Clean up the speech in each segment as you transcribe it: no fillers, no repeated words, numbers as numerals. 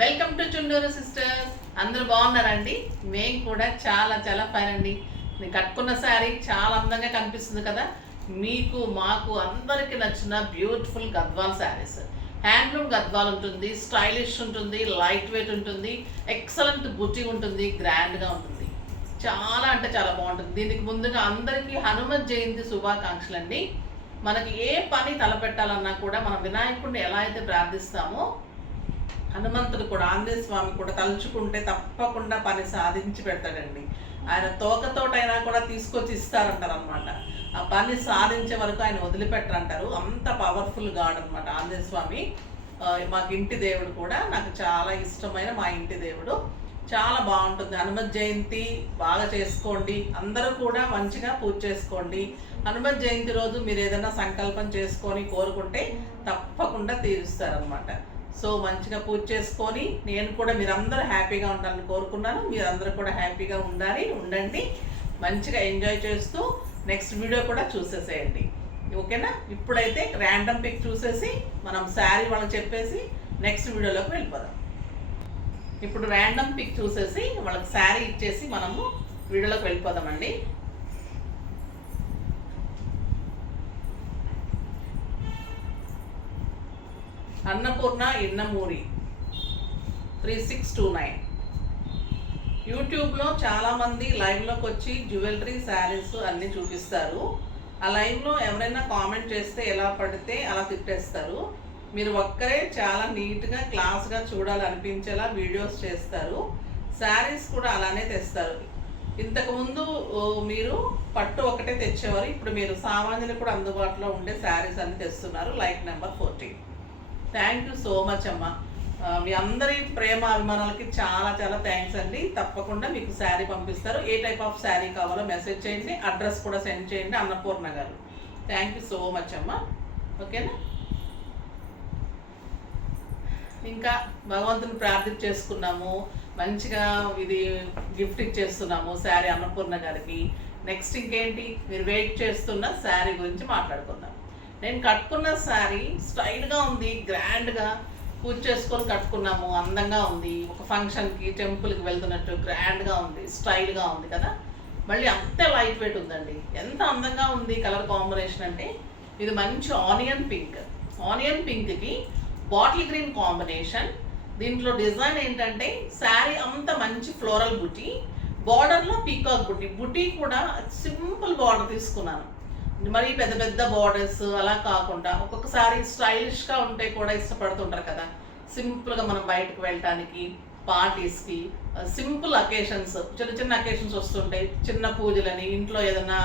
Welcome to Chunduru sisters. అందరూ బాగున్నారండి? మేము కూడా చాలా చాలా ఫైన్ అండి. నేను కట్టుకున్న శారీ చాలా అందంగా కనిపిస్తుంది కదా. మీకు మాకు అందరికి నచ్చిన బ్యూటిఫుల్ గద్వాల్ శారీస్. హ్యాండ్లూమ్ గద్వాల్ ఉంటుంది, స్టైలిష్ ఉంటుంది, లైట్ వెయిట్ ఉంటుంది, ఎక్సలెంట్ బుటీ ఉంటుంది, గ్రాండ్గా ఉంటుంది. చాలా అంటే చాలా బాగుంటుంది. దీనికి ముందుగా అందరికీ హనుమత్ జయంతి శుభాకాంక్షలు అండి. మనకి ఏ పని తలపెట్టాలన్నా కూడా మన వినాయకుడిని ఎలా అయితే ప్రార్థిస్తామో హనుమంతుడు కూడా, ఆంజనేయ స్వామి కూడా తలుచుకుంటే తప్పకుండా పని సాధించి పెడతాడండి. ఆయన తోకతోటైనా కూడా తీసుకొచ్చి ఇస్తారంటారు అనమాట. ఆ పని సాధించే వరకు ఆయన వదిలిపెట్టరంటారు. అంత పవర్ఫుల్ గాడ్ అనమాట ఆంజనేయ స్వామి. మాకు ఇంటి దేవుడు కూడా, నాకు చాలా ఇష్టమైన మా ఇంటి దేవుడు. చాలా బాగుంటుంది. హనుమత్ జయంతి బాగా చేసుకోండి, అందరూ కూడా మంచిగా పూజ చేసుకోండి. హనుమత్ జయంతి రోజు మీరు ఏదైనా సంకల్పం చేసుకొని కోరుకుంటే తప్పకుండా తీరుస్తారనమాట. సో మంచిగా పూజ చేసుకొని, నేను కూడా మీరందరూ హ్యాపీగా ఉండాలని కోరుకున్నాను. మీరందరూ కూడా హ్యాపీగా ఉండండి. మంచిగా ఎంజాయ్ చేస్తూ నెక్స్ట్ వీడియో కూడా చూసేసేయండి, ఓకేనా? ఇప్పుడైతే ర్యాండమ్ పిక్ చూసేసి మనం శారీ వాళ్ళకి చెప్పేసి నెక్స్ట్ వీడియోలోకి వెళ్ళిపోదాం. ఇప్పుడు ర్యాండమ్ పిక్ చూసేసి వాళ్ళకి శారీ ఇచ్చేసి మనము వీడియోలోకి వెళ్ళిపోదామండి. అన్నపూర్ణ ఇన్నమూరి 3629. యూట్యూబ్లో చాలామంది లైవ్లోకి వచ్చి జ్యువెలరీ శారీస్ అన్నీ చూపిస్తారు. ఆ లైవ్లో ఎవరైనా కామెంట్ చేస్తే ఎలా పడితే అలా తిట్టేస్తారు. మీరు ఒక్కరే చాలా నీట్గా క్లాస్గా చూడాలనిపించేలా వీడియోస్ చేస్తారు. శారీస్ కూడా అలానే తెస్తారు. ఇంతకుముందు మీరు పట్టు ఒకటే తెచ్చేవారు, ఇప్పుడు మీరు సామాన్యులు కూడా అందుబాటులో ఉండే శారీస్ అన్ని తెస్తున్నారు. Like number 14. Thank you so much అమ్మ. మీ అందరి ప్రేమ అభిమానాలకి చాలా చాలా థ్యాంక్స్ అండి. తప్పకుండా మీకు శారీ పంపిస్తారు. ఏ టైప్ ఆఫ్ శారీ కావాలో మెసేజ్ చేయండి, అడ్రస్ కూడా సెండ్ చేయండి. అన్నపూర్ణ గారు, థ్యాంక్ యూ సో మచ్ అమ్మ, ఓకేనా? ఇంకా భగవంతుని ప్రార్థన చేసుకున్నాము, మంచిగా ఇది గిఫ్ట్ ఇచ్చేస్తున్నాము శారీ అన్నపూర్ణ గారికి. నెక్స్ట్ ఇంకేంటి, మీరు వెయిట్ చేస్తున్న శారీ గురించి మాట్లాడుకుందాం. నేను కట్టుకున్న శారీ స్టైల్గా ఉంది, గ్రాండ్గా పూజ చేసుకొని కట్టుకున్నాము, అందంగా ఉంది. ఒక ఫంక్షన్కి, టెంపుల్కి వెళ్తున్నట్టు గ్రాండ్గా ఉంది, స్టైల్గా ఉంది కదా. మళ్ళీ అంతే లైట్ వెయిట్ ఉందండి. ఎంత అందంగా ఉంది కలర్ కాంబినేషన్ అంటే, ఇది మంచి ఆనియన్ పింక్. ఆనియన్ పింక్కి బాటిల్ గ్రీన్ కాంబినేషన్. దీంట్లో డిజైన్ ఏంటంటే శారీ అంతా మంచి ఫ్లోరల్ బుటీ, బార్డర్లో పీకాక్ బుటీ. బుటీ కూడా సింపుల్ బార్డర్ తీసుకున్నాను, మరీ పెద్ద పెద్ద బార్డర్స్ అలా కాకుండా. ఒక్కొక్కసారి స్టైలిష్గా ఉంటే కూడా ఇష్టపడుతుంటారు కదా, సింపుల్గా మనం బయటకు వెళ్ళటానికి, పార్టీస్కి, సింపుల్ అకేషన్స్, చిన్న చిన్న అకేషన్స్ వస్తుంటాయి, చిన్న పూజలని, ఇంట్లో ఏదైనా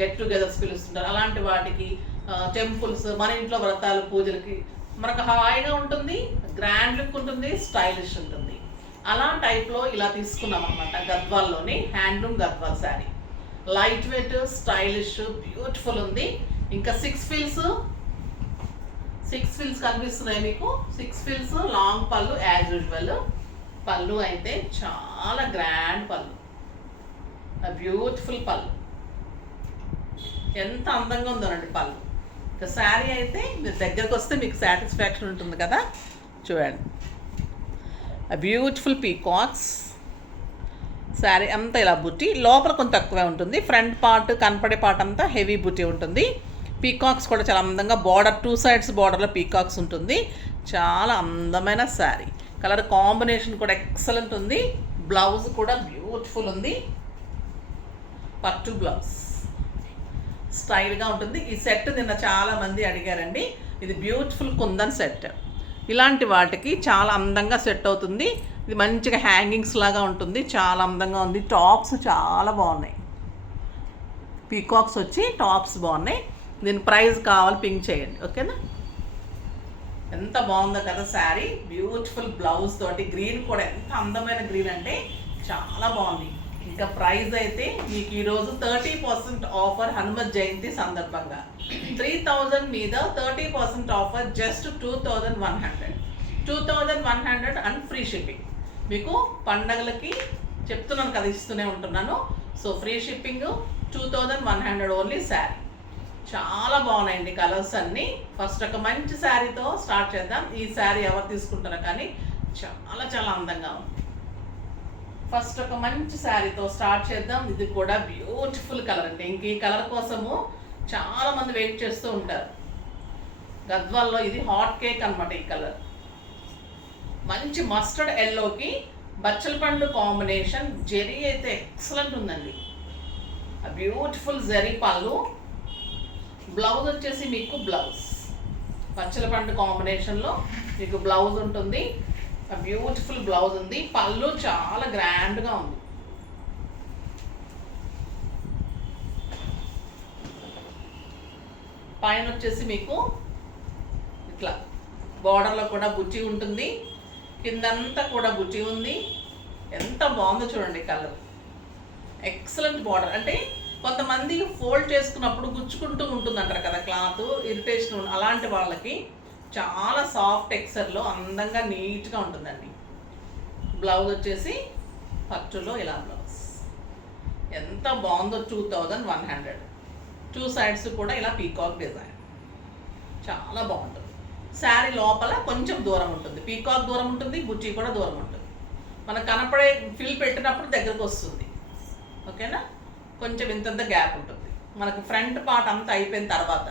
గెట్ టుగెదర్స్ పిలుస్తుంటారు, అలాంటి వాటికి, టెంపుల్స్, మన ఇంట్లో వ్రతాలు, పూజలకి మనకు హాయిగా ఉంటుంది, గ్రాండ్ లుక్ ఉంటుంది, స్టైలిష్ ఉంటుంది. అలా టైప్లో ఇలా తీసుకున్నాం అనమాట. గద్వాల్లోని handloom Gadwal sari, light weight, stylish, beautiful ఉంది. ఇంకా 6 ఫిల్స్ కనిపిస్తున్నాయి మీకు. 6 ఫిల్స్, long pallu as usual. Pallu అయితే చాలా గ్రాండ్ పళ్ళు, బ్యూటిఫుల్ పళ్ళు. ఎంత అందంగా ఉందోనండి పళ్ళు. ఇంకా శారీ అయితే మీరు దగ్గరకు వస్తే మీకు సాటిస్ఫాక్షన్ ఉంటుంది కదా. చూడండి, బ్యూటిఫుల్ పీకాక్స్. శారీ అంతా ఇలా బుట్టి, లోపల కొంచెం తక్కువే ఉంటుంది. ఫ్రంట్ పార్ట్, కనపడే పార్ట్ అంతా హెవీ బుట్టి ఉంటుంది. పీకాక్స్ కూడా చాలా అందంగా, బార్డర్ 2 సైడ్స్ బార్డర్లో పీకాక్స్ ఉంటుంది. చాలా అందమైన శారీ. కలర్ కాంబినేషన్ కూడా ఎక్సలెంట్ ఉంది. బ్లౌజ్ కూడా బ్యూటిఫుల్ ఉంది, పట్టు బ్లౌజ్, స్టైల్గా ఉంటుంది. ఈ సెట్ నిన్న చాలామంది అడిగారండి. ఇది బ్యూటిఫుల్ కుందన్ సెట్. ఇలాంటి వాటికి చాలా అందంగా సెట్ అవుతుంది. ఇది మంచిగా హ్యాంగింగ్స్ లాగా ఉంటుంది, చాలా అందంగా ఉంది. టాప్స్ చాలా బాగున్నాయి, పీకాక్స్ వచ్చి టాప్స్ బాగున్నాయి. దీని ప్రైస్ కావాలి పింక్ చేయండి, ఓకేనా? ఎంత బాగుందో కదా శారీ. బ్యూటిఫుల్ బ్లౌజ్ తోటి, గ్రీన్ కూడా ఎంత అందమైన గ్రీన్ అంటే చాలా బాగుంది. ఇంకా ప్రైస్ అయితే మీకు ఈరోజు 30% ఆఫర్ హనుమత్ జయంతి సందర్భంగా. 3000 మీద 30% offer, just 2100 and free shipping. మీకు పండగలకి చెప్తున్నాను కదా, ఇస్తూనే ఉంటున్నాను. So free shipping, 2100 only sari. చాలా బాగున్నాయండి కలర్స్ అన్నీ. ఫస్ట్ ఒక మంచి శారీతో స్టార్ట్ చేద్దాం. ఈ శారీ ఎవరు తీసుకుంటారో కానీ చాలా చాలా అందంగా ఉంది. ఫస్ట్ ఒక మంచి శారీతో స్టార్ట్ చేద్దాం. ఇది కూడా బ్యూటిఫుల్ కలర్ అండి. ఇంక ఈ కలర్ కోసము చాలామంది వెయిట్ చేస్తూ ఉంటారు. గద్వాల్లో ఇది హాట్ కేక్ అనమాట. ఈ కలర్ మంచి మస్టర్డ్ ఎల్లోకి బచ్చల పండు కాంబినేషన్. జెరీ అయితే ఎక్సలెంట్ ఉందండి. బ్యూటిఫుల్ జెరీ పళ్ళు. బ్లౌజ్ వచ్చేసి మీకు బ్లౌజ్ బచ్చల పండు కాంబినేషన్లో మీకు బ్లౌజ్ ఉంటుంది. బ్యూటిఫుల్ బ్లౌజ్ ఉంది. పళ్ళు చాలా గ్రాండ్గా ఉంది. పైన వచ్చేసి మీకు ఇట్లా బార్డర్లో కూడా బుచ్చి ఉంటుంది. కిందంతా కూడా బుచ్చి ఉంది. ఎంత బాగుందో చూడండి కలర్. Excellent border. అంటే కొంతమంది ఫోల్డ్ చేసుకున్నప్పుడు గుచ్చుకుంటూ ఉంటుంది అంటారు కదా, క్లాత్ ఇరిటేషన్. అలాంటి వాళ్ళకి చాలా సాఫ్ట్ టెక్స్చర్లో అందంగా నీట్గా ఉంటుందండి. బ్లౌజ్ వచ్చేసి పట్టులో ఇలా బ్లౌజ్ ఎంత బాగుందో. 2100. 2 సైడ్స్ కూడా ఇలా పీకాక్ డిజైన్ చాలా బాగుంటుంది. శారీ లోపల కొంచెం దూరం ఉంటుంది, పీకాక్ దూరం ఉంటుంది, బుచ్చి కూడా దూరం ఉంటుంది. మనకు కనపడే ఫిల్ పెట్టినప్పుడు దగ్గరకు వస్తుంది. ఓకేనా? కొంచెం ఇంతంత గ్యాప్ ఉంటుంది. మనకు ఫ్రంట్ పార్ట్ అంతా అయిపోయిన తర్వాత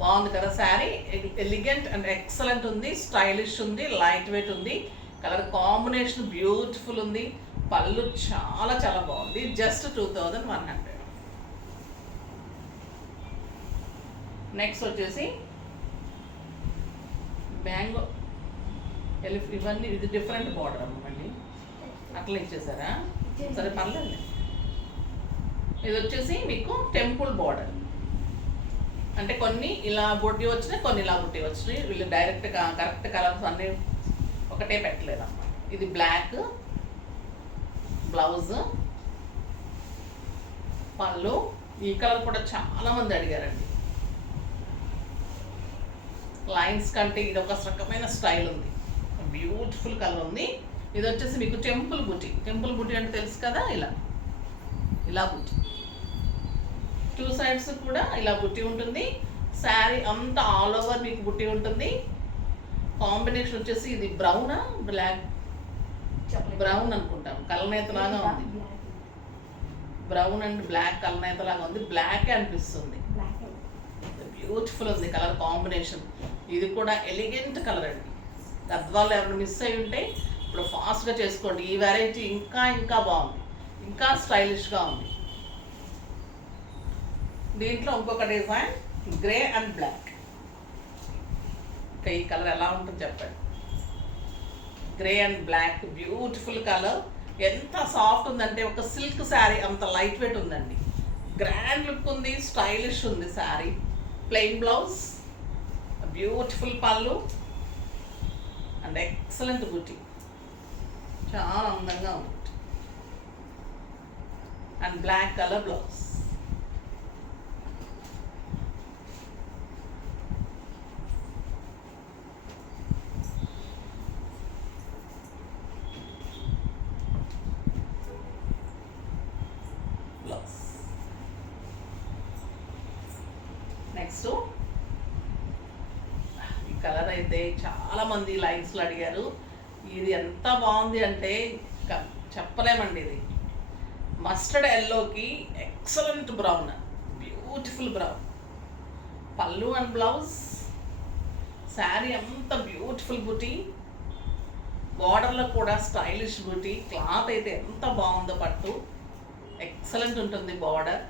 బాగుంది కదా శారీ. ఎలిగెంట్ అండ్ ఎక్సలెంట్ ఉంది. స్టైలిష్ ఉంది. లైట్ వెయిట్ ఉంది. కలర్ కాంబినేషన్ బ్యూటిఫుల్ ఉంది. పళ్ళు చాలా చాలా బాగుంది. జస్ట్ 2100. నెక్స్ట్ వచ్చేసి మ్యాంగో ఇవన్నీ ఇది డిఫరెంట్ బార్డర్ అమ్మ. మళ్ళీ అట్లా ఇచ్చేసారా? సరే పర్లేదు. ఇది వచ్చేసి మీకు టెంపుల్ బార్డర్. అంటే కొన్ని ఇలా బుట్టి వచ్చినాయి, కొన్ని ఇలా బుట్టి వచ్చినాయి. వీళ్ళు డైరెక్ట్గా కరెక్ట్ కలర్స్ అన్నీ ఒకటే పెట్టలేదు అన్నమాట. ఇది బ్లాక్ బ్లౌజ్, పళ్ళు. ఈ కలర్ కూడా చాలామంది అడిగారండి. లైన్స్ కంటే ఇది ఒక రకమైన స్టైల్ ఉంది. బ్యూటిఫుల్ కలర్ ఉంది. ఇది వచ్చేసి మీకు టెంపుల్ బుట్టి. టెంపుల్ బుట్టి అంటే తెలుసు కదా, ఇలా ఇలా బుట్టి. 2 సైడ్స్ కూడా ఇలా బుట్టి ఉంటుంది. శారీ అంతా ఆల్ ఓవర్ మీకు బుట్టి ఉంటుంది. కాంబినేషన్ వచ్చేసి ఇది బ్రౌనా బ్లాక్, బ్రౌన్ అనుకుంటాం, కలనేతలాగా ఉంది. బ్రౌన్ అండ్ బ్లాక్ కలనేతలాగా ఉంది. బ్లాకే అనిపిస్తుంది. బ్యూటిఫుల్ ఉంది కలర్ కాంబినేషన్. ఇది కూడా ఎలిగెంట్ కలర్ అండి. గద్వాల్లో ఎవరు మిస్ అయి ఉంటే ఇప్పుడు ఫాస్ట్గా చేసుకోండి. ఈ వెరైటీ ఇంకా ఇంకా బాగుంది, ఇంకా స్టైలిష్గా ఉంది. దీంట్లో ఇంకొక డిజైన్ గ్రే అండ్ బ్లాక్. ఇంకా ఈ కలర్ ఎలా ఉంటుంది చెప్పండి. Grey and black beautiful colour. ఎంత సాఫ్ట్ ఉందంటే ఒక సిల్క్ శారీ అంత లైట్ వెయిట్ ఉందండి. గ్రాండ్ లుక్ ఉంది. స్టైలిష్ ఉంది శారీ. ప్లెయిన్ బ్లౌజ్, బ్యూటిఫుల్ పళ్ళు అండ్ ఎక్సలెంట్ బుట్టి. చాలా అందంగా ఉంది. And black colour blouse. Next ఈ కలర్ అయితే చాలామంది లైన్స్లో అడిగారు. ఇది ఎంత బాగుంది అంటే చెప్పలేమండి. ఇది మస్టర్డ్ ఎల్లోకి ఎక్సలెంట్ బ్రౌన్, బ్యూటిఫుల్ బ్రౌన్. పళ్ళు అండ్ బ్లౌజ్. శారీ అంత బ్యూటిఫుల్ బుటీ. బార్డర్లో కూడా స్టైలిష్ బుటీ. క్లాత్ అయితే ఎంత బాగుందో. పట్టు ఎక్సలెంట్ ఉంటుంది. Border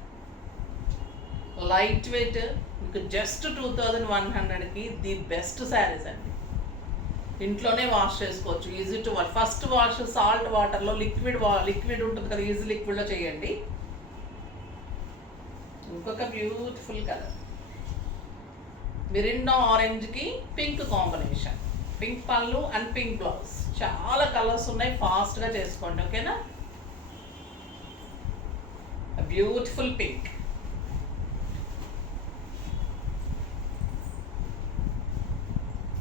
light weight. మీకు జస్ట్ 2100కి ది బెస్ట్ శారీస్ అండి. ఇంట్లోనే వాష్ చేసుకోవచ్చు. Easy to wash. First wash salt వాటర్లో లిక్విడ్ ఉంటుంది కదా, ఈజీ లిక్విడ్లో చేయండి. ఇంకొక బ్యూటిఫుల్ కలర్ మిరిండా ఆరెంజ్కి pink combination. Pink pallu and pink blouse. చాలా కలర్స్ ఉన్నాయి. ఫాస్ట్గా చేసుకోండి. ఓకేనా? Beautiful pink.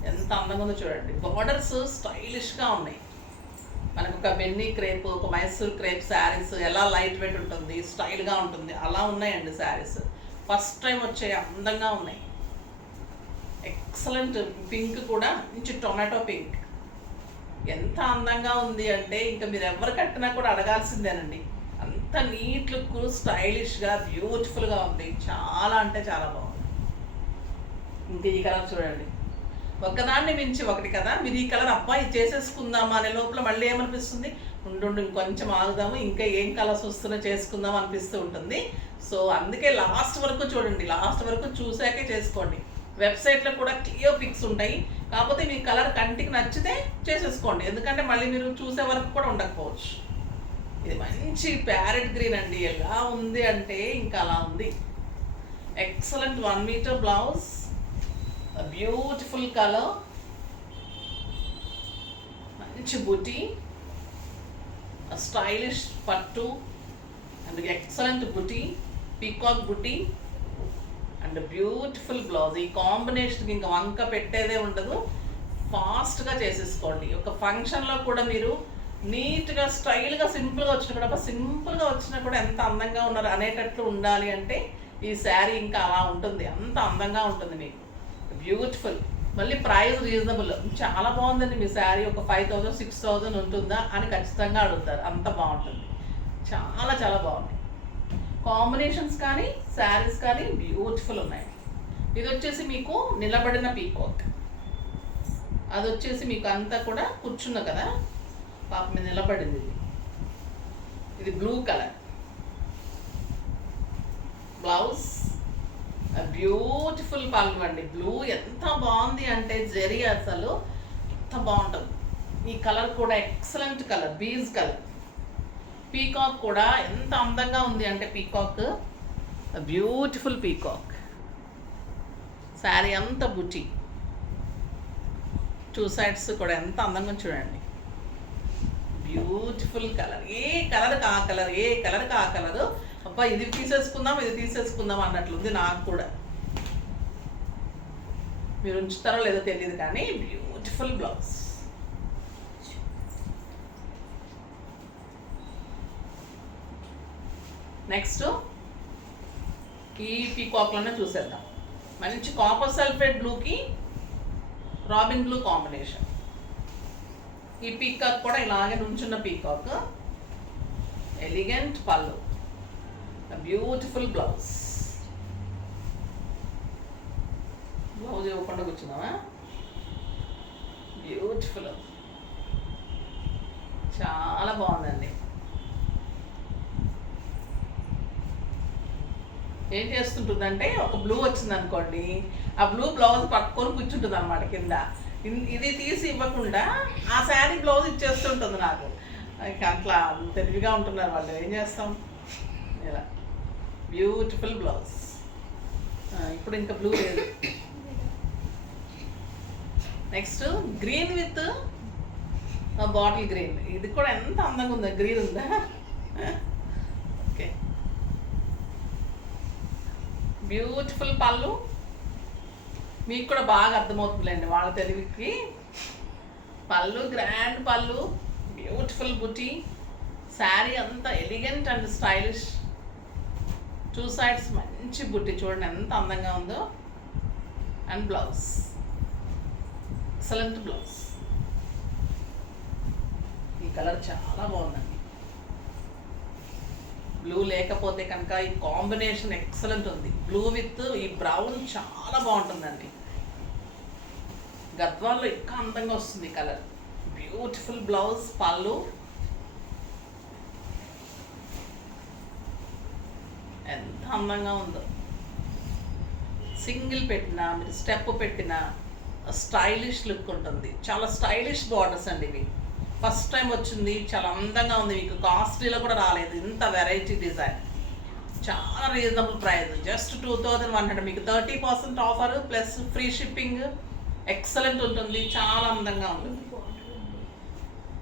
ఎంత అందంగా ఉందో చూడండి. బార్డర్స్ స్టైలిష్గా ఉన్నాయి. మనకు ఒక బెన్నీ క్రేప్, ఒక మైసూర్ క్రేప్ శారీస్ ఎలా లైట్ వెయిట్ ఉంటుంది, స్టైల్గా ఉంటుంది, అలా ఉన్నాయండి శారీస్. ఫస్ట్ టైం వచ్చే అందంగా ఉన్నాయి. ఎక్సలెంట్ పింక్ కూడా మంచి టొమాటో పింక్. ఎంత అందంగా ఉంది అంటే ఇంకా మీరు ఎవరు కట్టినా కూడా అడగాల్సిందేనండి. అంత నీట్ లుక్, స్టైలిష్గా, బ్యూటిఫుల్గా ఉంది. చాలా అంటే చాలా బాగుంది. ఇంకా ఈ కలర్ చూడండి, ఒకదాన్ని మించి ఒకటి కదా. మీరు ఈ కలర్ అబ్బాయి చేసేసుకుందామా అనే లోపల మళ్ళీ ఏమనిపిస్తుంది, ఉండు ఇంకొంచెం ఆగుదాము, ఇంకా ఏం కలర్స్ వస్తున్నా చేసుకుందాం అనిపిస్తూ ఉంటుంది. సో అందుకే లాస్ట్ వరకు చూడండి, లాస్ట్ వరకు చూసాకే చేసుకోండి. వెబ్సైట్లో కూడా క్లియర్ పిక్స్ ఉంటాయి. కాకపోతే మీ కలర్ కంటికి నచ్చితే చేసేసుకోండి, ఎందుకంటే మళ్ళీ మీరు చూసే వరకు కూడా ఉండకపోవచ్చు. ఇది మంచి ప్యారెట్ గ్రీన్ అండి. ఎలా ఉంది అంటే ఇంకా అలా ఉంది. Excellent 1 metre blouse, beautiful colour, మంచి బుటీ, స్టైలిష్ పట్టు అండ్ ఎక్సలెంట్ బుటీ, పీకాక్ బుటీ అండ్ బ్యూటిఫుల్ బ్లౌజ్. ఈ కాంబినేషన్కి ఇంకా వంక పెట్టేదే ఉండదు. ఫాస్ట్గా చేసేసుకోండి. ఒక ఫంక్షన్లో కూడా మీరు నీట్గా స్టైల్గా సింపుల్గా వచ్చినా కూడా ఎంత అందంగా ఉన్నారు అనేటట్లు ఉండాలి అంటే ఈ శారీ ఇంకా అలా ఉంటుంది. అంత అందంగా ఉంటుంది మీకు. బ్యూటిఫుల్. మళ్ళీ ప్రైస్ రీజనబుల్. చాలా బాగుందండి మీ శారీ. ఒక 5,000 6,000 ఉంటుందా అని ఖచ్చితంగా అడుగుతారు. అంత బాగుంటుంది. చాలా చాలా బాగుంది. కాంబినేషన్స్ కానీ శారీస్ కానీ బ్యూటిఫుల్ ఉన్నాయి. ఇది వచ్చేసి మీకు నిలబడిన పీకాక్, అది వచ్చేసి మీకు అంతా కూడా కూర్చున్న కదా పాప మీద నిలబడింది. ఇది బ్లూ కలర్ బ్లౌజ్, బ్యూటిఫుల్ పళ్ళు అండి. బ్లూ ఎంత బాగుంది అంటే జరీ అసలు ఎంత బాగుంటుంది. ఈ కలర్ కూడా excellent colour, beige colour. Peacock కూడా ఎంత అందంగా ఉంది అంటే పీకాక్, బ్యూటిఫుల్ పీకాక్. శారీ అంతా బుటీ, 2 సైడ్స్ కూడా ఎంత అందంగా చూడండి. Beautiful colour. ఏ కలర్కి ఆ కలర్, ఏ కలర్కి ఆ కలరు. అబ్బా ఇది తీసేసుకుందాం అన్నట్లుంది నాకు కూడా. మీరు ఉంచుతారో లేదో తెలియదు కానీ బ్యూటిఫుల్ బ్లౌజ్. నెక్స్ట్ ఈ పీకాక్లోనే చూసేద్దాం. మంచి కాపర్ సల్ఫేట్ బ్లూకి రాబిన్ బ్లూ కాంబినేషన్. ఈ పీకాక్ కూడా ఇలాగే నుంచున్న పీకాక్, ఎలిగెంట్ పళ్ళు, బ్యూటిఫుల్ బ్లౌజ్. బ్లౌజ్ ఇవ్వకుండా కూర్చున్నావా? బ్యూటిఫుల్, చాలా బాగుందండి. ఏం చేస్తుంటుందంటే ఒక బ్లూ వచ్చింది అనుకోండి, ఆ బ్లూ బ్లౌజ్ పట్టుకొని కూర్చుంటుంది అనమాట కింద. ఇది తీసి ఇవ్వకుండా ఆ శారీ బ్లౌజ్ ఇచ్చేస్తుంటుంది నాకు. అట్లా తెలివిగా ఉంటున్నారు వాళ్ళు. ఏం చేస్తాం, ఇలా బ్యూటిఫుల్ బ్లౌజ్. ఇప్పుడు ఇంకా బ్లూ లేదు. Next green with bottle green. ఇది కూడా ఎంత అందంగా ఉందా, గ్రీన్ ఉందా. ఓకే, బ్యూటిఫుల్ పళ్ళు. మీకు కూడా బాగా అర్థమవుతుందిలేండి వాళ్ళ తెలివికి. పళ్ళు గ్రాండ్ పళ్ళు, బ్యూటిఫుల్ బుటీ. శారీ అంతా ఎలిగెంట్ అండ్ స్టైలిష్. 2 సైడ్స్ మంచి బుట్టి చూడండి ఎంత అందంగా ఉందో. And blouse, excellent blouse. ఈ కలర్ చాలా బాగుందండి. బ్లూ లేకపోతే కనుక ఈ కాంబినేషన్ ఎక్సలెంట్ ఉంది. బ్లూ విత్ ఈ బ్రౌన్ చాలా బాగుంటుందండి. గద్వాల్లో ఇంకా అందంగా వస్తుంది ఈ కలర్. బ్యూటిఫుల్ బ్లౌజ్, పళ్ళు, ఎంత అందంగా ఉందో. సింగిల్ పెట్టినా మీరు స్టెప్ పెట్టినా స్టైలిష్ లుక్ ఉంటుంది. చాలా స్టైలిష్ బార్డర్స్ అండి ఇవి. ఫస్ట్ టైం వచ్చింది, చాలా అందంగా ఉంది. మీకు కాస్ట్లీలో కూడా రాలేదు ఇంత వెరైటీ డిజైన్. చాలా రీజనబుల్ ప్రైస్, జస్ట్ 2,100. మీకు 30% offer plus free shipping. Excellent ఉంటుంది, చాలా అందంగా ఉంటుంది.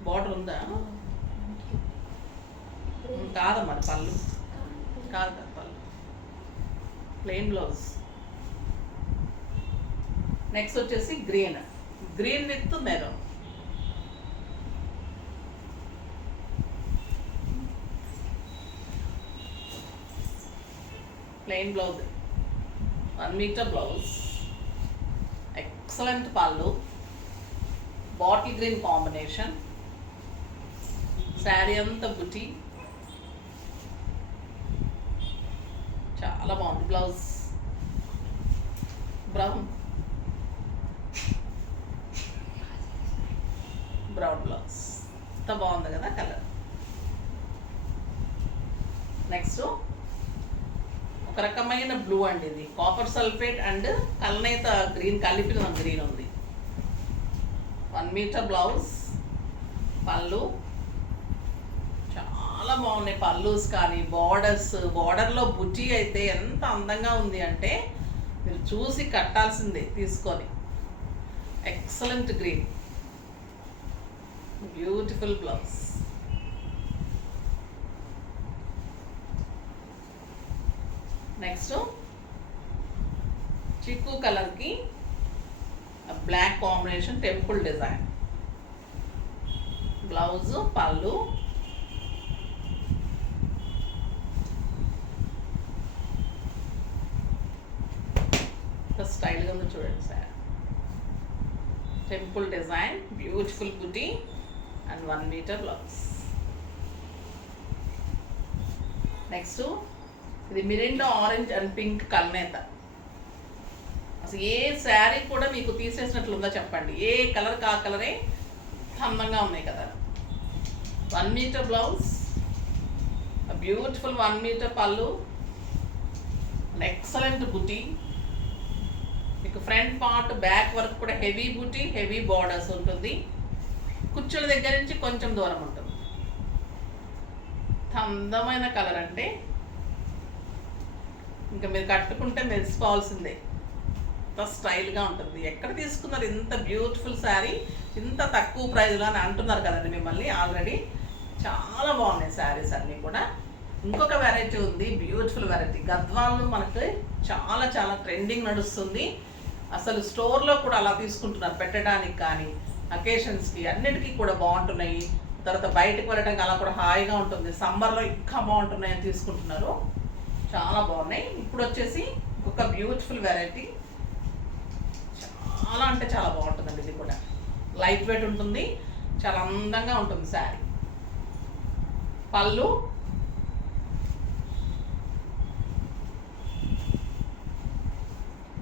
బార్డర్ ఉందా? కాదమ్మా పళ్ళు, కాదు పళ్ళు, ప్లెయిన్ బ్లౌజ్. నెక్స్ట్ వచ్చేసి green, green with maroon. Plain blouse, 1 metre blouse, excellent పళ్ళు, బాటిల్ గ్రీన్ కాంబినేషన్. శారీ అంతా బుటీ, చాలా బాగుంది. బ్లౌజ్ బ్రౌన్ బ్లౌజ్, ఎంత బాగుంది కదా కలర్. నెక్స్ట్ ఒక రకమైన బ్లూ అండి, ఇది కాపర్ సల్ఫేట్ అండ్ కల్నేత గ్రీన్ కలిపిన గ్రీన్ ఉంది. 1 మీటర్ బ్లౌజ్. పళ్ళు చాలా బాగున్నాయి, పల్లూస్ కానీ బార్డర్లో బుటీ అయితే ఎంత అందంగా ఉంది అంటే మీరు చూసి కట్టాల్సిందే తీసుకొని. Excellent green, beautiful blouse. Next చిక్కు కలర్కి black combination temple design. Blouse, పళ్ళు, స్టైల్గా ఉంది చూడండి సార్. టెంపుల్ డిజైన్, బ్యూటిఫుల్ బుటీ అండ్ 1 మీటర్ బ్లౌజ్. నెక్స్ట్ ఇది మిరిండా ఆరెంజ్ అండ్ పింక్ కల్నేత. అసలు ఏ శారీ కూడా మీకు తీసేసినట్లుందో చెప్పండి, ఏ కలర్ కా కలరే అందంగా ఉన్నాయి కదా. 1 మీటర్ బ్లౌజ్, బ్యూటిఫుల్ 1 మీటర్ పళ్ళు, ఎక్సలెంట్ బుటీ. మీకు ఫ్రంట్ పార్ట్ బ్యాక్ వర్క్ కూడా హెవీ బుటీ, హెవీ బార్డర్స్ ఉంటుంది. కుచ్చుల దగ్గర నుంచి కొంచెం దూరం ఉంటుంది. అందమైన కలర్ అంటే ఇంకా మీరు కట్టుకుంటే మెరిసిపోవాల్సిందే, ఇంత స్టైల్గా ఉంటుంది. ఎక్కడ తీసుకున్నారు ఇంత బ్యూటిఫుల్ శారీ ఇంత తక్కువ ప్రైజ్లో అని అంటున్నారు కదండి మిమ్మల్ని ఆల్రెడీ. చాలా బాగున్నాయి శారీస్ అన్నీ కూడా. ఇంకొక వెరైటీ ఉంది, బ్యూటిఫుల్ వెరైటీ. గద్వాళ్ళు మనకి చాలా చాలా ట్రెండింగ్ నడుస్తుంది. అసలు స్టోర్లో కూడా అలా తీసుకుంటున్నారు పెట్టడానికి కానీ, అకేషన్స్కి అన్నిటికీ కూడా బాగుంటున్నాయి. తర్వాత బయటకు వెళ్ళడానికి అలా కూడా హాయిగా ఉంటుంది. సమ్మర్లో ఇంకా బాగుంటున్నాయి అని తీసుకుంటున్నారు. చాలా బాగున్నాయి. ఇప్పుడు వచ్చేసి ఇంకొక బ్యూటిఫుల్ వెరైటీ, చాలా అంటే చాలా బాగుంటుందండి. ఇది కూడా లైట్ వెయిట్ ఉంటుంది, చాలా అందంగా ఉంటుంది శారీ. పళ్ళు,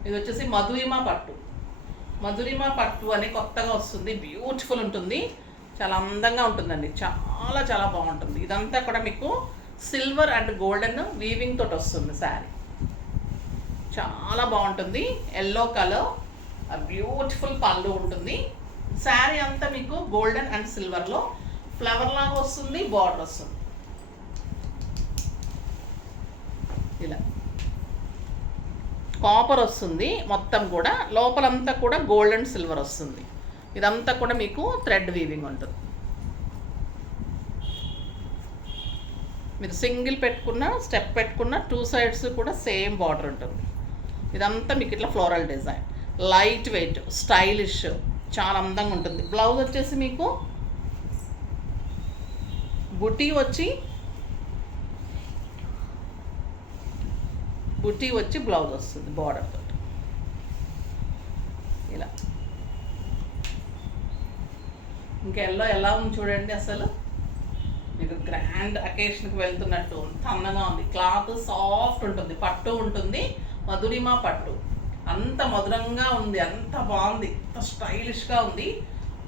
ఇది వచ్చేసి మధురిమా పట్టు. మధురిమా పట్టు అని కొత్తగా వస్తుంది, బ్యూటిఫుల్ ఉంటుంది, చాలా అందంగా ఉంటుందండి. చాలా చాలా బాగుంటుంది. ఇదంతా కూడా మీకు సిల్వర్ అండ్ గోల్డెన్ వీవింగ్ తోటి వస్తుంది శారీ. చాలా బాగుంటుంది. ఎల్లో కలర్, బ్యూటిఫుల్ పళ్ళు ఉంటుంది. శారీ అంతా మీకు గోల్డెన్ అండ్ సిల్వర్లో ఫ్లవర్ లాగా వస్తుంది, బార్డర్ వస్తుంది ఇలా. కాపర్ వస్తుంది మొత్తం కూడా, లోపలంతా కూడా గోల్డ్ అండ్ సిల్వర్ వస్తుంది. ఇదంతా కూడా మీకు థ్రెడ్ వీవింగ్ ఉంటుంది. మీరు సింగిల్ పెట్టుకున్న, స్టెప్ పెట్టుకున్న 2 సైడ్స్ కూడా సేమ్ బార్డర్ ఉంటుంది. ఇదంతా మీకు ఇట్లా floral design, light weight, stylish, చాలా అందంగా ఉంటుంది. బ్లౌజ్ వచ్చేసి మీకు బుటీ వచ్చి బ్లౌజ్ వస్తుంది బార్డర్ తోటి ఇలా. ఇంకా ఎలా ఉంది చూడండి. అసలు మీకు గ్రాండ్ అకేషన్కి వెళ్తున్నట్టు అంత అందంగా ఉంది. క్లాత్ సాఫ్ట్ ఉంటుంది, పట్టు ఉంటుంది, మధురిమా పట్టు. అంత మధురంగా ఉంది, అంత బాగుంది, అంత స్టైలిష్గా ఉంది.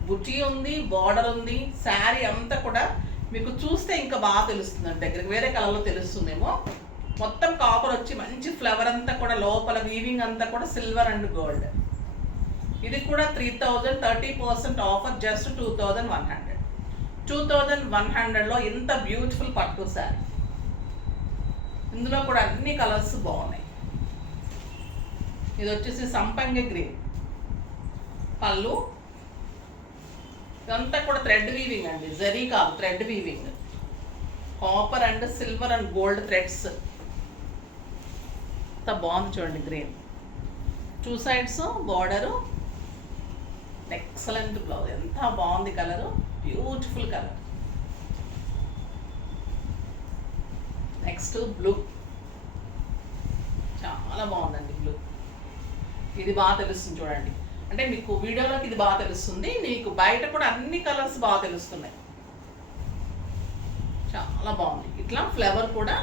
బుటీ ఉంది, బార్డర్ ఉంది. శారీ అంతా కూడా మీకు చూస్తే ఇంకా బాగా తెలుస్తుందండి. దగ్గరికి వేరే కలర్లో తెలుస్తుందేమో. మొత్తం కాపర్ వచ్చి మంచి ఫ్లవర్ అంతా కూడా, లోపల వీవింగ్ అంతా కూడా సిల్వర్ అండ్ గోల్డ్. ఇది కూడా 3000, 30% ఆఫర్, జస్ట్ 2100. 2100లో ఇంత బ్యూటిఫుల్ పట్టు శారీ. ఇందులో కూడా అన్ని కలర్స్ బాగున్నాయి. ఇది వచ్చేసి సంపంగి గ్రీన్. పళ్ళు ఇదంతా కూడా థ్రెడ్ వీవింగ్ అండి, జరీ కాదు, thread weaving. Copper and silver and gold threads. ఎంత బాగుంది చూడండి green. 2 sides border, excellent blouse. ఎంత బాగుంది colour, beautiful colour. Next blue, చాలా బాగుందండి బ్లూ. ఇది బాగా తెలుస్తుంది చూడండి. అంటే మీకు వీడియోలోకి ఇది బాగా తెలుస్తుంది, మీకు బయట కూడా అన్ని కలర్స్ బాగా తెలుస్తున్నాయి. చాలా బాగుంది. ఇట్లా ఫ్లవర్ కూడా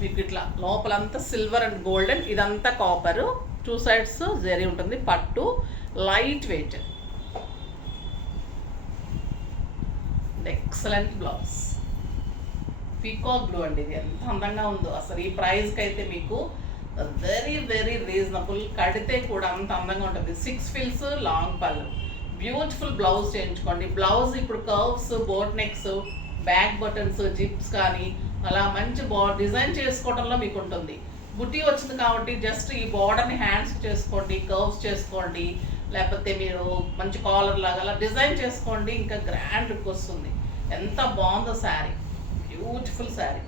మీకు ఇట్లా లోపలంతా సిల్వర్ అండ్ గోల్డెన్, ఇదంతా కాపరు, 2 సైడ్స్ జరీ ఉంటుంది. పట్టు, light weight, excellent blouse. Peacock blue అండి, ఇది ఎంత అందంగా ఉందో అసలు. ఈ ప్రైస్కి అయితే మీకు వెరీ వెరీ రీజనబుల్. కడితే కూడా అంత అందంగా ఉంటుంది. 6 ఫిల్స్, లాంగ్ పళ్ళు, బ్యూటిఫుల్ బ్లౌజ్ చేయించుకోండి. బ్లౌజ్ ఇప్పుడు curves, boat necks, back buttons, zips కానీ అలా మంచి డిజైన్ చేసుకోవడంలో మీకు ఉంటుంది. బుట్టి వచ్చింది కాబట్టి జస్ట్ ఈ బార్డర్ని హ్యాండ్స్ చేసుకోండి, కర్వ్స్ చేసుకోండి, లేకపోతే మీరు మంచి కాలర్ లాగా అలా డిజైన్ చేసుకోండి, ఇంకా గ్రాండ్ లుక్ వస్తుంది. ఎంత బాగుందో sari, beautiful sari.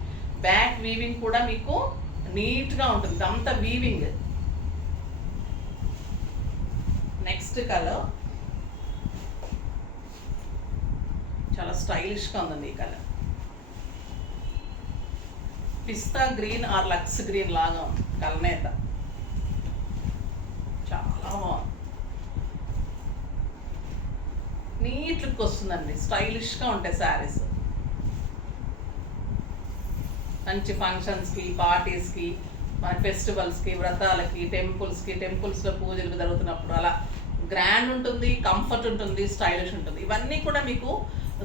Back weaving కూడా మీకు నీట్గా ఉంటుంది, అంతా వీవింగ్. నెక్స్ట్ కలర్ చాలా స్టైలిష్గా ఉందండి ఈ కలర్. పిస్తా గ్రీన్ ఆర్ లక్స్ గ్రీన్ లాగా ఉంది కలనేత, చాలా బాగుంది. నీట్ లుక్ వస్తుందండి, స్టైలిష్గా ఉంటాయి శారీస్. మంచి ఫంక్షన్స్కి, పార్టీస్కి, మన ఫెస్టివల్స్కి, వ్రతాలకి, టెంపుల్స్లో పూజలు జరుగుతున్నప్పుడు అలా గ్రాండ్ ఉంటుంది, కంఫర్ట్ ఉంటుంది, స్టైలిష్ ఉంటుంది. ఇవన్నీ కూడా మీకు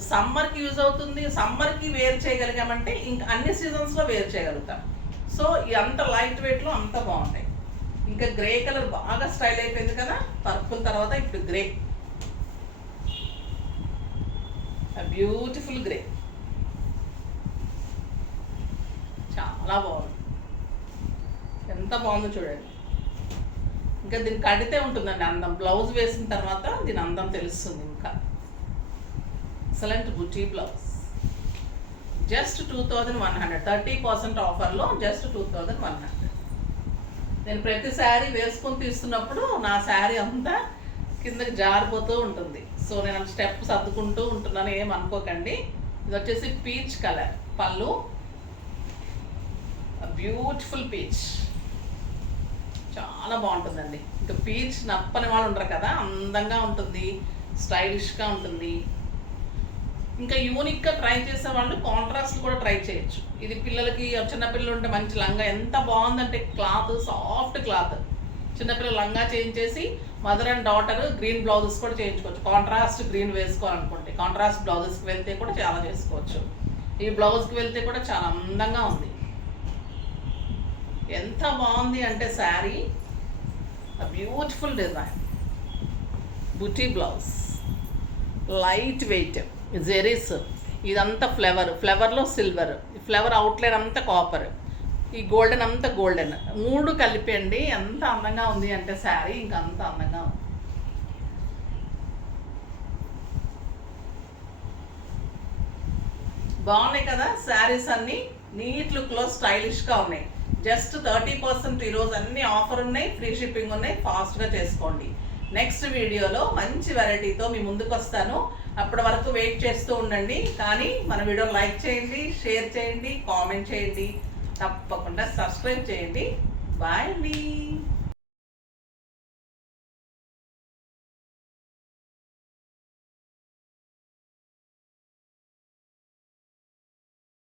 సమ్మర్కి యూజ్ అవుతుంది. సమ్మర్కి వేర్ చేయగలిగామంటే ఇంకా అన్ని సీజన్స్లో వేర్ చేయగలుగుతాం. సో ఈ అంత లైట్ వెయిట్లో అంత బాగుంటాయి. ఇంకా గ్రే కలర్ బాగా స్టైల్ అయిపోయింది కదా, పర్పుల్ తర్వాత ఇప్పుడు గ్రే, బ్యూటిఫుల్ గ్రే, చాలా బాగుంది. ఎంత బాగుందో చూడండి. ఇంకా దీన్ని కడితే ఉంటుందండి అందం. బ్లౌజ్ వేసిన తర్వాత దీని అందం తెలుస్తుంది. ఇంకా ఎక్సలెంట్ బుటీ బ్లౌజ్. జస్ట్ 2100, 30% ఆఫర్లో జస్ట్ 2100. నేను ప్రతి శారీ వేసుకొని తీస్తున్నప్పుడు నా శారీ అంతా కిందకి జారిపోతూ ఉంటుంది. సో నేను స్టెప్ సర్దుకుంటూ ఉంటున్నాను, ఏమనుకోకండి. ఇది వచ్చేసి పీచ్ కలర్ పళ్ళు, బ్యూటిఫుల్ పీచ్, చాలా బాగుంటుందండి. ఇంకా పీచ్ నప్పని వాళ్ళు ఉంటారు కదా, అందంగా ఉంటుంది, స్టైలిష్గా ఉంటుంది. ఇంకా యూనిక్గా ట్రై చేసే వాళ్ళు కాంట్రాస్ట్ కూడా ట్రై చేయొచ్చు. ఇది పిల్లలకి, చిన్నపిల్లలు ఉంటే మంచి లంగా ఎంత బాగుందంటే, క్లాత్ సాఫ్ట్ క్లాత్. చిన్నపిల్లలు లంగా చేయించేసి mother and daughter green blouses కూడా చేయించుకోవచ్చు. కాంట్రాస్ట్ గ్రీన్ వేసుకోవాలనుకుంటే కాంట్రాస్ట్ బ్లౌజెస్కి వెళ్తే కూడా చాలా చేసుకోవచ్చు. ఈ బ్లౌజ్కి వెళ్తే కూడా చాలా అందంగా ఉంది. ఎంత బాగుంది అంటే శారీ, బ్యూటిఫుల్ డిజైన్, బుటీ బ్లౌజ్, లైట్ వెయిట్, జెరీస్, ఇదంతా ఫ్లవర్లో సిల్వర్, ఫ్లవర్ అవుట్లైన్ అంతా కాపర్, ఈ గోల్డెన్ అంతా గోల్డెన్, 3 కలిపి అండి. ఎంత అందంగా ఉంది అంటే శారీ, ఇంకా అంత అందంగా ఉంది. బాగున్నాయి కదా శారీస్ అన్నీ, నీట్ లుక్లో స్టైలిష్గా ఉన్నాయి. జస్ట్ 30% ఈరోజు అన్ని ఆఫర్ ఉన్నాయి, ఫ్రీ షిప్పింగ్ ఉన్నాయి, ఫాస్ట్గా చేసుకోండి. నెక్స్ట్ వీడియోలో మంచి వెరైటీతో మీ ముందుకు వస్తాను. అప్పటి వరకు వెయిట్ చేస్తూ ఉండండి. కానీ మన వీడియో లైక్ చేయండి, షేర్ చేయండి, కామెంట్ చేయండి, తప్పకుండా సబ్స్క్రైబ్ చేయండి. బాయ్ అండి.